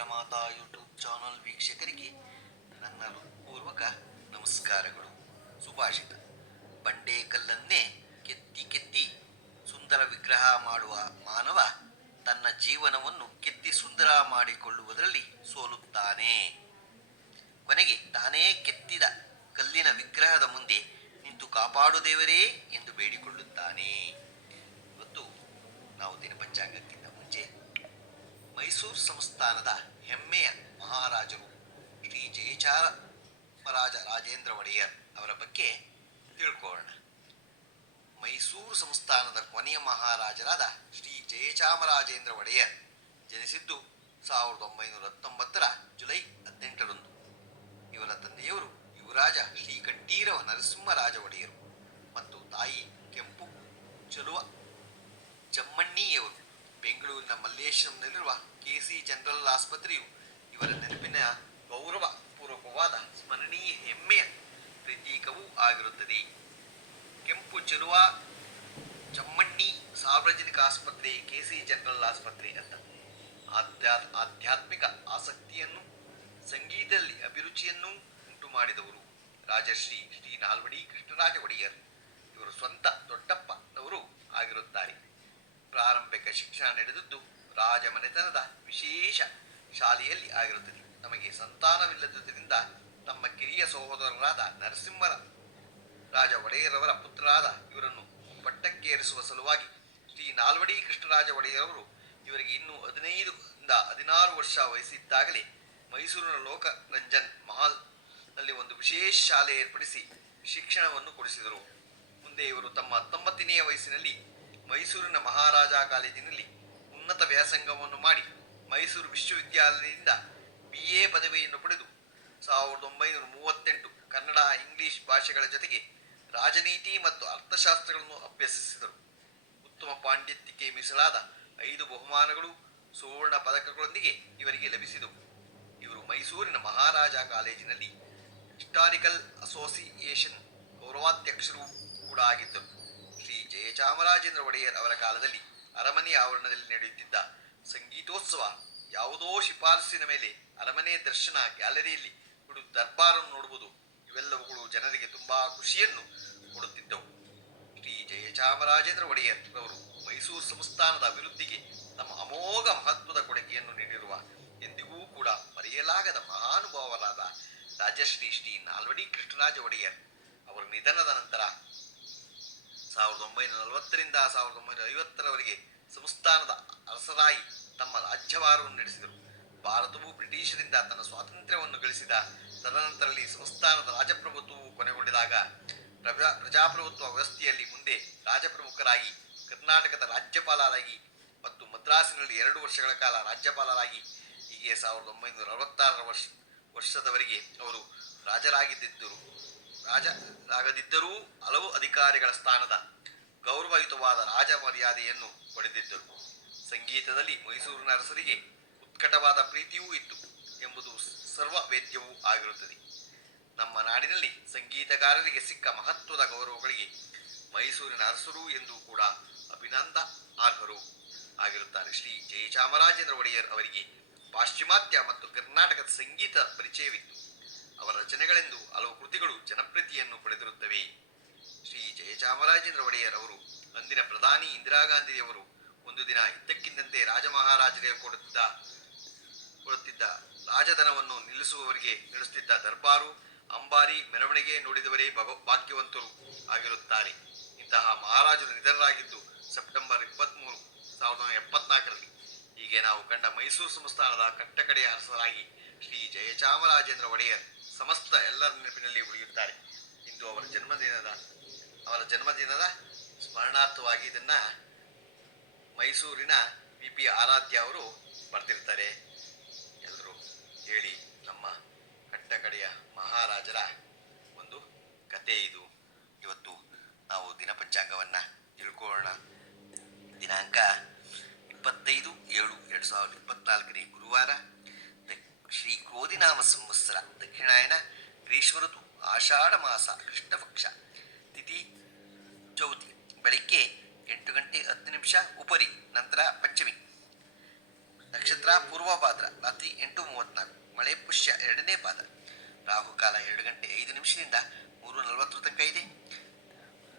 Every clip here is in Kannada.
ಚಂದ್ರಮಾತಾ ಯೂಟ್ಯೂಬ್ ಚಾನಲ್ ವೀಕ್ಷಕರಿಗೆ ನನ್ನ ಪೂರ್ವಕ ನಮಸ್ಕಾರಗಳು. ಸುಭಾಷಿತ. ಬಂಡೆ ಕಲ್ಲನ್ನೇ ಕೆತ್ತಿ ಕೆತ್ತಿ ಸುಂದರ ವಿಗ್ರಹ ಮಾಡುವ ಮಾನವ ತನ್ನ ಜೀವನವನ್ನು ಕೆತ್ತಿ ಸುಂದರ ಮಾಡಿಕೊಳ್ಳುವುದರಲ್ಲಿ ಸೋಲುತ್ತಾನೆ. ಕೊನೆಗೆ ತಾನೇ ಕೆತ್ತಿದ ಕಲ್ಲಿನ ವಿಗ್ರಹದ ಮುಂದೆ ನಿಂತು ಕಾಪಾಡು ದೇವರೇ ಎಂದು ಬೇಡಿಕೊಳ್ಳುತ್ತಾನೆ. ಇವತ್ತು ನಾವು ದಿನಪಂಚಾಂಗಕ್ಕಿಂತ ಮುಂಚೆ ಮೈಸೂರು ಸಂಸ್ಥಾನದ ಹೆಮ್ಮೆಯ ಮಹಾರಾಜರು ಶ್ರೀ ಜಯಚಾರ ರಾಜ ರಾಜೇಂದ್ರ ಒಡೆಯರ್ ಅವರ ಬಗ್ಗೆ ತಿಳ್ಕೊಳ್ಳೋಣ. ಮೈಸೂರು ಸಂಸ್ಥಾನದ ಕೊನೆಯ ಮಹಾರಾಜರಾದ ಶ್ರೀ ಜಯಚಾಮರಾಜೇಂದ್ರ ಒಡೆಯರ್ ಜನಿಸಿದ್ದು ಸಾವಿರದ ಒಂಬೈನೂರ ಹತ್ತೊಂಬತ್ತರ ಜುಲೈ ಹದಿನೆಂಟರಂದು. ಇವರ ತಂದೆಯವರು ಯುವರಾಜ ಶ್ರೀ ಕಂಠೀರವ ನರಸಿಂಹರಾಜ ಒಡೆಯರು ಮತ್ತು ತಾಯಿ ಕೆಂಪು ಚಲುವ ಚಮ್ಮಣ್ಣಿಯವರು ಮಲ್ಲೇಶ್ವರಂನಲ್ಲಿರುವ ಕೆಸಿ ಜನರಲ್ ಆಸ್ಪತ್ರೆಯು ಇವರ ನೆನಪಿನ ಗೌರವ ಪೂರ್ವಕವಾದ ಸ್ಮರಣೀಯ ಹೆಮ್ಮೆಯ ಪ್ರತೀಕವೂ ಆಗಿರುತ್ತದೆ. ಕೆಂಪು ಚೆಲುವ ಚಮ್ಮಣ್ಣಿ ಸಾರ್ವಜನಿಕ ಆಸ್ಪತ್ರೆ ಕೆಸಿ ಜನರಲ್ ಆಸ್ಪತ್ರೆ ಅಂತ ಆಧ್ಯಾ, ಆಧ್ಯಾತ್ಮಿಕ ಆಸಕ್ತಿಯನ್ನು, ಸಂಗೀತದಲ್ಲಿ ಅಭಿರುಚಿಯನ್ನು ಉಂಟು ಮಾಡಿದವರು ರಾಜಶ್ರೀ ಶ್ರೀ ನಾಲ್ವಡಿ ಕೃಷ್ಣರಾಜ ಒಡೆಯರ್ ಇವರು ಸ್ವಂತ ದೊಡ್ಡಪ್ಪನವರು ಆಗಿರುತ್ತಾರೆ. ಪ್ರಾರಂಭಿಕ ಶಿಕ್ಷಣ ನಡೆದದ್ದು ರಾಜಮನೆತನದ ವಿಶೇಷ ಶಾಲೆಯಲ್ಲಿ ಆಗಿರುತ್ತದೆ. ತಮಗೆ ಸಂತಾನವಿಲ್ಲದ್ದರಿಂದ ತಮ್ಮ ಕಿರಿಯ ಸಹೋದರರಾದ ನರಸಿಂಹರ, ರಾಜ ಒಡೆಯರವರ ಪುತ್ರರಾದ ಇವರನ್ನು ಪಟ್ಟಕ್ಕೇರಿಸುವ ಸಲುವಾಗಿ ಶ್ರೀ ನಾಲ್ವಡಿ ಕೃಷ್ಣರಾಜ ಒಡೆಯರವರು ಇವರಿಗೆ ಇನ್ನೂ ಹದಿನೈದರಿಂದ ಹದಿನಾರು ವರ್ಷ ವಯಸ್ಸಿದ್ದಾಗಲೇ ಮೈಸೂರಿನ ಲೋಕ ರಂಜನ್ ಮಹಲ್ನಲ್ಲಿ ಒಂದು ವಿಶೇಷ ಶಾಲೆ ಏರ್ಪಡಿಸಿ ಶಿಕ್ಷಣವನ್ನು ಕೊಡಿಸಿದರು. ಮುಂದೆ ಇವರು ತಮ್ಮ ಹತ್ತೊಂಬತ್ತನೆಯ ವಯಸ್ಸಿನಲ್ಲಿ ಮೈಸೂರಿನ ಮಹಾರಾಜ ಕಾಲೇಜಿನಲ್ಲಿ ಉನ್ನತ ವ್ಯಾಸಂಗವನ್ನು ಮಾಡಿ ಮೈಸೂರು ವಿಶ್ವವಿದ್ಯಾಲಯದಿಂದ ಬಿ ಎ ಪದವಿಯನ್ನು ಪಡೆದು ಸಾವಿರದ ಒಂಬೈನೂರ ಮೂವತ್ತೆಂಟು ಕನ್ನಡ, ಇಂಗ್ಲಿಷ್ ಭಾಷೆಗಳ ಜೊತೆಗೆ ರಾಜನೀತಿ ಮತ್ತು ಅರ್ಥಶಾಸ್ತ್ರಗಳನ್ನು ಅಭ್ಯಸಿಸಿದರು. ಉತ್ತಮ ಪಾಂಡಿತ್ಯಕ್ಕೆ ಮೀಸಲಾದ ಐದು ಬಹುಮಾನಗಳು ಸುವರ್ಣ ಪದಕಗಳೊಂದಿಗೆ ಇವರಿಗೆ ಲಭಿಸಿದವು. ಇವರು ಮೈಸೂರಿನ ಮಹಾರಾಜ ಕಾಲೇಜಿನಲ್ಲಿ ಹಿಸ್ಟಾರಿಕಲ್ ಅಸೋಸಿಯೇಷನ್ ಗೌರವಾಧ್ಯಕ್ಷರು ಕೂಡ ಆಗಿದ್ದರು. ಶ್ರೀ ಜಯಚಾಮರಾಜೇಂದ್ರ ಒಡೆಯರ್ ಅವರ ಕಾಲದಲ್ಲಿ ಅರಮನೆ ಆವರಣದಲ್ಲಿ ನಡೆಯುತ್ತಿದ್ದ ಸಂಗೀತೋತ್ಸವ ಯಾವುದೋ ಶಿಫಾರಸಿನ ಮೇಲೆ ಅರಮನೆ ದರ್ಶನ ಗ್ಯಾಲರಿಯಲ್ಲಿ ದರ್ಬಾರನ್ನು ನೋಡುವುದು ಇವೆಲ್ಲವುಗಳು ಜನರಿಗೆ ತುಂಬಾ ಖುಷಿಯನ್ನು ಕೊಡುತ್ತಿದ್ದವು. ಶ್ರೀ ಜಯಚಾಮರಾಜೇಂದ್ರ ಒಡೆಯರ್ ಅವರು ಮೈಸೂರು ಸಂಸ್ಥಾನದ ಅಭಿವೃದ್ಧಿಗೆ ತಮ್ಮ ಅಮೋಘ ಮಹತ್ವದ ಕೊಡುಗೆಯನ್ನು ನೀಡಿರುವ ಎಂದಿಗೂ ಕೂಡ ಮರೆಯಲಾಗದ ಮಹಾನುಭಾವರಾದ ರಾಜಶ್ರೀ ಶ್ರೀ ನಾಲ್ವಡಿ ಕೃಷ್ಣರಾಜ ಒಡೆಯರ್ ಅವರ ನಿಧನದ ನಂತರ ಸಾವಿರದ ಒಂಬೈನೂರ ನಲವತ್ತರಿಂದ ಸಾವಿರದ ಒಂಬೈನೂರ ಐವತ್ತರವರೆಗೆ ಸಂಸ್ಥಾನದ ಅರಸರಾಗಿ ತಮ್ಮ ರಾಜ್ಯವಾರವನ್ನು ನಡೆಸಿದರು. ಭಾರತವು ಬ್ರಿಟಿಷರಿಂದ ತನ್ನ ಸ್ವಾತಂತ್ರ್ಯವನ್ನು ಗಳಿಸಿದ ತದನಂತರದಲ್ಲಿ ಸಂಸ್ಥಾನದ ರಾಜಪ್ರಭುತ್ವವು ಕೊನೆಗೊಂಡಿದಾಗ ಪ್ರಜಾ, ಪ್ರಜಾಪ್ರಭುತ್ವ ವ್ಯವಸ್ಥೆಯಲ್ಲಿ ಮುಂದೆ ರಾಜಪ್ರಮುಖರಾಗಿ, ಕರ್ನಾಟಕದ ರಾಜ್ಯಪಾಲರಾಗಿ ಮತ್ತು ಮದ್ರಾಸಿನಲ್ಲಿ ಎರಡು ವರ್ಷಗಳ ಕಾಲ ರಾಜ್ಯಪಾಲರಾಗಿ ಹೀಗೆ ಸಾವಿರದ ಒಂಬೈನೂರ ಅರವತ್ತಾರರ ವರ್ಷ, ವರ್ಷದವರೆಗೆ ಅವರು ರಾಜರಾಗಿದ್ದರು ರಾಜರಾಗದಿದ್ದರೂ ಹಲವು ಅಧಿಕಾರಿಗಳ ಸ್ಥಾನದ ಗೌರವಯುತವಾದ ರಾಜ ಮರ್ಯಾದೆಯನ್ನು ಪಡೆದಿದ್ದರು. ಸಂಗೀತದಲ್ಲಿ ಮೈಸೂರಿನ ಅರಸರಿಗೆ ಉತ್ಕಟವಾದ ಪ್ರೀತಿಯೂ ಇತ್ತು ಎಂಬುದು ಸರ್ವ ವೇದ್ಯವೂ ಆಗಿರುತ್ತದೆ. ನಮ್ಮ ನಾಡಿನಲ್ಲಿ ಸಂಗೀತಗಾರರಿಗೆ ಸಿಕ್ಕ ಮಹತ್ವದ ಗೌರವಗಳಿಗೆ ಮೈಸೂರಿನ ಅರಸರು ಎಂದು ಕೂಡ ಅಭಿನಂದ ಅರ್ಹರು ಆಗಿರುತ್ತಾರೆ. ಶ್ರೀ ಜಯಚಾಮರಾಜೇಂದ್ರ ಒಡೆಯರ್ ಅವರಿಗೆ ಪಾಶ್ಚಿಮಾತ್ಯ ಮತ್ತು ಕರ್ನಾಟಕದ ಸಂಗೀತ ಪರಿಚಯವಿತ್ತು. ಅವರ ರಚನೆಗಳೆಂದು ಹಲವು ಕೃತಿಗಳು ಜನಪ್ರಿಯತೆಯನ್ನು ಪಡೆದಿರುತ್ತವೆ. ಶ್ರೀ ಜಯಚಾಮರಾಜೇಂದ್ರ ಒಡೆಯರ್ ಅವರು ಅಂದಿನ ಪ್ರಧಾನಿ ಇಂದಿರಾ ಗಾಂಧಿಯವರು ಒಂದು ದಿನ ಇದ್ದಕ್ಕಿದ್ದಂತೆ ರಾಜಮಹಾರಾಜರಿಗೆ ಕೊಡುತ್ತಿದ್ದ ಕೊಡುತ್ತಿದ್ದ ರಾಜಧನವನ್ನು ನಿಲ್ಲಿಸುವವರಿಗೆ ನಡೆಸುತ್ತಿದ್ದ ದರ್ಬಾರು, ಅಂಬಾರಿ, ಮೆರವಣಿಗೆ ನೋಡಿದವರೇ ಭಗ ಭಾಗ್ಯವಂತರು ಆಗಿರುತ್ತಾರೆ. ಇಂತಹ ಮಹಾರಾಜರು ನಿಧನರಾಗಿದ್ದು ಸೆಪ್ಟೆಂಬರ್ ಇಪ್ಪತ್ತ್ಮೂರು ಸಾವಿರದ ಎಪ್ಪತ್ನಾಲ್ಕರಲ್ಲಿ. ಹೀಗೆ ನಾವು ಕಂಡ ಮೈಸೂರು ಸಂಸ್ಥಾನದ ಕಟ್ಟಕಡೆಯ ಅರಸರಾಗಿ ಶ್ರೀ ಜಯಚಾಮರಾಜೇಂದ್ರ ಒಡೆಯರ್ ಸಮಸ್ತ ಎಲ್ಲರ ನೆನಪಿನಲ್ಲಿ ಉಳಿಯುತ್ತಾರೆ. ಇಂದು ಅವರ ಜನ್ಮದಿನದ ಅವರ ಜನ್ಮದಿನದ ಸ್ಮರಣಾರ್ಥವಾಗಿ ಇದನ್ನು ಮೈಸೂರಿನ ವಿ ಪಿ ಆರಾಧ್ಯ ಅವರು ಬರೆದಿರ್ತಾರೆ. ಎಲ್ಲರೂ ಹೇಳಿ ನಮ್ಮ ಕಟ್ಟಕಡೆಯ ಮಹಾರಾಜರ ಒಂದು ಕತೆ ಇದು. ಇವತ್ತು ನಾವು ದಿನಪಂಚಾಂಗವನ್ನ ತಿಳ್ಕೊಳ್ಳೋಣ. ದಿನಾಂಕ ಇಪ್ಪತ್ತೈದು ಏಳು ಎರಡು ಸಾವಿರದ ಇಪ್ಪತ್ನಾಲ್ಕನೇ ಗುರುವಾರ ಶ್ರೀ ಗೋಧಿನಾಮ ಸಂವತ್ಸರ ದಕ್ಷಿಣಾಯನ ಗ್ರೀಷ್ಮ ಋತು ಆಷಾಢ ಮಾಸ ಕೃಷ್ಣಪಕ್ಷ. ತಿಥಿ ಚೌತಿ ಬೆಳಿಗ್ಗೆ ಎಂಟು ಗಂಟೆ ಹತ್ತು ನಿಮಿಷ ಉಪರಿ, ನಂತರ ಪಂಚಮಿ. ನಕ್ಷತ್ರ ಪೂರ್ವಭಾದ್ರ ರಾತ್ರಿ ಎಂಟು ಮೂವತ್ನಾಲ್ಕು ಮಳೆ ಪುಷ್ಯ ಎರಡನೇ ಪಾದ. ರಾಹುಕಾಲ ಎರಡು ಗಂಟೆ ಐದು ನಿಮಿಷದಿಂದ ಮೂರು ನಲವತ್ತರ ತನಕ ಇದೆ.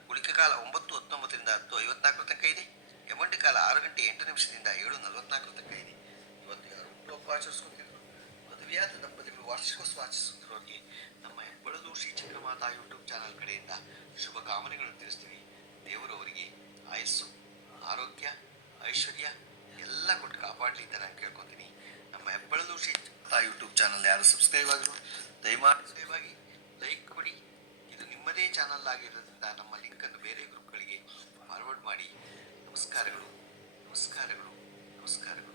ಉಳಿಕ ಕಾಲ ಒಂಬತ್ತು, ಹತ್ತೊಂಬತ್ತರಿಂದ ಹತ್ತು ಐವತ್ನಾಲ್ಕರ ತನಕ ಇದೆ. ಯಮಂಡಿ ಕಾಲ ಆರು ಗಂಟೆ ಎಂಟು ನಿಮಿಷದಿಂದ ಏಳು ನಲವತ್ನಾಲ್ಕರ ತನಕ ಇದೆ. ಇವತ್ತು ಯಾರು ಹುಟ್ಟುಹಬ್ಬ ಮದುವೆಯಾದ ದಂಪತಿಗಳು ವಾರ್ಷಿಕ ಆಚರಿಸುತ್ತಿರೋರಿಗೆ ನಮ್ಮ ಹೆಬ್ಬಳದು ಶ್ರೀ ಚಂದ್ರಮಾತಾ ಯೂಟ್ಯೂಬ್ ಚಾನಲ್ ಕಡೆಯಿಂದ ಶುಭ ಕಾಮನೆಗಳನ್ನು ತಿಳಿಸ್ತೀವಿ. ದೇವರು ಅವರಿಗೆ ಆಯಸ್ಸು, ಆರೋಗ್ಯ, ಐಶ್ವರ್ಯ ಎಲ್ಲ ಕೊಟ್ಟು ಕಾಪಾಡಲಿ ಅಂತ ನಾನು ಕೇಳ್ಕೊತೀನಿ. ನಮ್ಮ ಹೆಬ್ಬಳದು ಶ್ರೀ ಚಂದ್ರಮಾತಾ ಯೂಟ್ಯೂಬ್ ಚಾನಲ್ ಯಾರು ಸಬ್ಸ್ಕ್ರೈಬ್ ಆಗಿರೋ ದಯಮಾಡಿ ಆಗಿ, ಲೈಕ್ ಕೊಡಿ. ಇದು ನಿಮ್ಮದೇ ಚಾನಲ್ ಆಗಿರೋದ್ರಿಂದ ನಮ್ಮ ಲಿಂಕನ್ನು ಬೇರೆ ಗ್ರೂಪ್ಗಳಿಗೆ ಫಾರ್ವರ್ಡ್ ಮಾಡಿ. ನಮಸ್ಕಾರಗಳು ನಮಸ್ಕಾರಗಳು ನಮಸ್ಕಾರಗಳು.